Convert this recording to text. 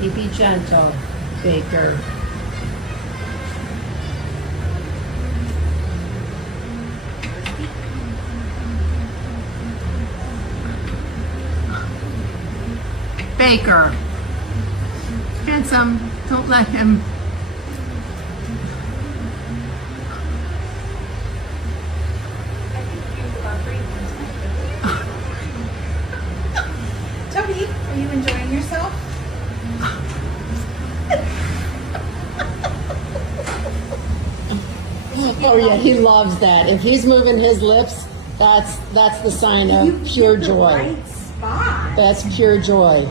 Pinky, be gentle, Baker. Baker. Handsome, don't let him. Toby, are you enjoying yourself? Oh yeah, he loves that. If he's moving his lips, that's the sign of pure picked the joy. right spot. That's pure joy.